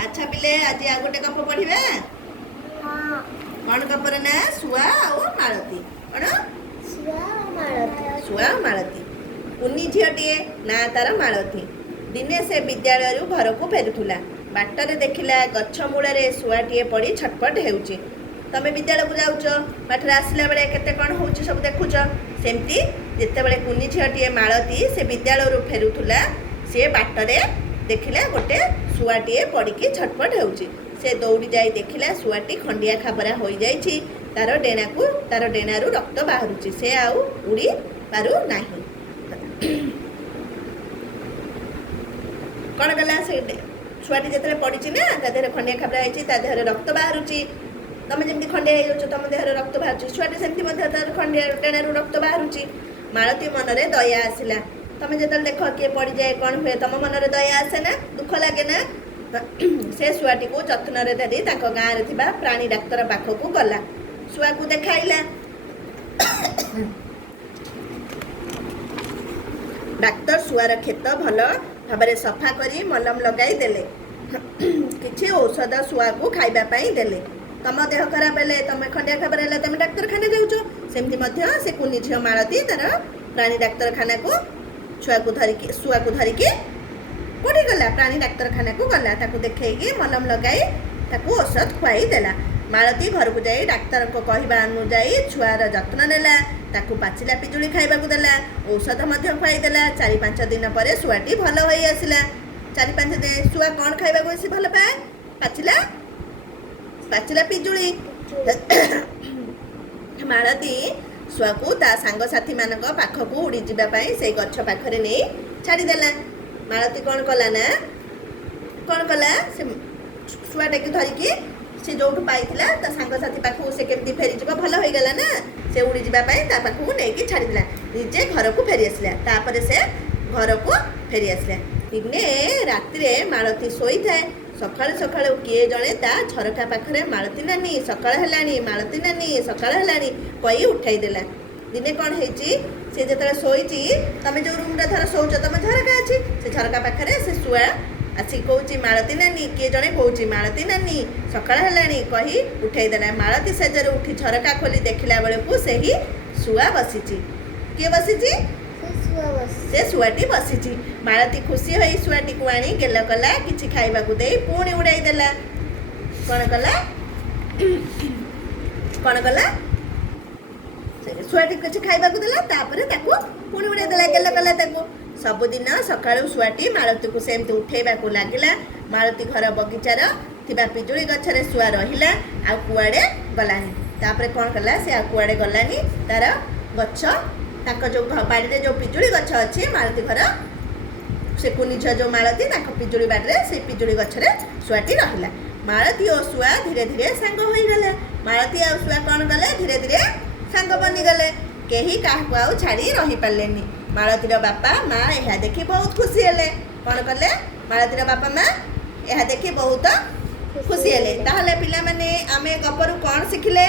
अच्छा पिले आज आ गोटे गप पढ़िबा। हाँ कौन गपर ना सुआ और मालती कौन सुआ मालती सुआ और मालती कुनी झीटीए ना तार मालती दिने से विद्यालय घर को फेरुला बाटर देखला गछ मूल शुआटे पड़ी छटपट होउची तमे विद्यालय को जाउच बाटर आसला बेले केते कौन होउची सब देखुच सेमती जिते बेले कुनी झीटीए मालती से विद्यालय फेरुला से बाटरे देखला गोटे शुआटे पड़ी छटपट होउची से दौड़ी जाई देखला शुआटी खंडिया खाबरा हो जाइछि तार डेनारू रक्त बाहरुची से आउ उड़ी पारु नाही कौन कला से छुआटी जिते पड़ी ना ता देहरे खंडिया खाबरा होइछि ता देहरे रक्त बाहरुची तुम जमी खंडिया हो तुम देहरे रक्त बाहर छुआटी सेमती तार खंडिया डेनारू रक्त बाहरुची मालती मनरे दया आसिला तुम जो देख किए पड़ जाए कौन हुए तुम मनरे दया आसे ना दुख लगे ना से शुआटी को जत्न धरी गाँव में प्राणी डाक्तर पाखक गला शुआ को देखाइला डाक्तर शुआर खेत भल भाव सफा करी मलम लगाई देले किछि औषध शुआ को खाइबापी देले तुम देह खराब हेले तुम खंडिया खबर है तुम डाक्तरखाना जाऊच सेमती से कुनी झील मालती तार प्राणी डाक्तरखाना को शुआ को धरिकी कोठी गला प्राणी डाक्तरखाना को गला ताकू देखैकी मलम लगाई ताकू औषध खुआई देला मालती घर को जाई डाक्तर को कहवा अनुजाई छुआर जत्न नेला ताकू पाचिला पिजुली खाइबाकू देला औषध मध्य खुआई देला 4-5 दिन पर शुआटी भल होई आसिला 4-5 दिन शुआ कौन खाइबाकू बेसी भल पाए पाचिला पिजुली मालती शुआ को ता सांग साथी मानक पाखकू उड़ी जिबापई से गछ पाखरे नहीं छाड़ीदेला मालती कौन कला ना कौन कला से शुआटा की धरिकी से जो पाई सांग साथी पाखु से केमती फेरी भल हो गला ना से उड़ी जावाई पाखक नहीं छाड़ीदेला निजे घर को फेरी आसला तापर से घर को फेरी आसला दिने राति मालती शोई थाए सकाळु सकाळु किए जड़े ता झरका पाखरे मालती नानी सकाळ हेलानी मालती नानी सकाळ हेलानी कही उठाई देला दिने कौन होइछि से जतले शोइछि तमे जो रूम रे धर शोउछ तमे झरका अछि से झरका पाखरे से शुआ आसी कहूछि मालती नानी किए जड़े कहूछि मालती नानी सकाळ हेलानी कही उठाई देला मालती सेजर उठी झरका खोली देखिला बेलकू सेही शुआ बसिछि किए बसिछि से शुआटी बसिछि मालती खुशी होई शुआटी को आनी गेल कला किछि खाइबा को देई पुणी उड़ाई देला कौन कला शुआटी किछि खाइबा को देला तापरे ताकू पुणी उड़ाई देला गेल कला ताकू सबुदिन सकाळु शुआटी मालती को सेमती उठेबा को लागिला मालती घर बगीचार थिबा पिजुली गछरे शुआ रहिला आ कुआडे गलानी तापरे कौन कला से आ कुआडे गलानी तार गछ ताक जो बाड़ी जो पिजुली गछ अच्छी मालती घर से कुनी झील जो मालती पिजुली बाड़ी से पिजुली गछरे शुआटी रहिला मालती और शुआ धीरे धीरे सांग हो गले मालती और शुआ कौन गले धीरे धीरे सांग बनीगले कहीं क्या छाड़ी रही पारे मालतीर बापा माँ यह देखी बहुत खुशी हेले कौन कले मालतीर बापा माँ यह देखी बहुत खुशी हेले ताहले पिला माने आमे गपरु कौन शिखिले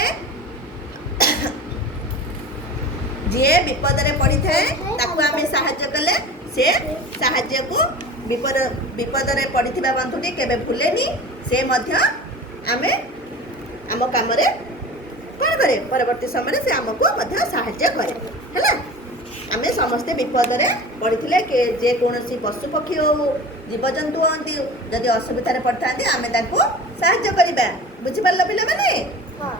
जे विपद रे पड़ी थाए ताकू आमे सहाय्य कले से सहाय्य को विपद रे पड़िथिबा बंधुटी केबे भूलेनी से मध्य आमे आम काम रे कौन करे परवर्ती समय से आमको मध्य सहाय्य करे हैला आमे समस्ते विपद रे पड़िथिले के जे कोनोसी पशु पक्षी हो जीवजंतु होंती जदि असुविधा रे पड़थांती आमे ताकू सहाय्य करिबा बुझि पारलो पिला माने हाँ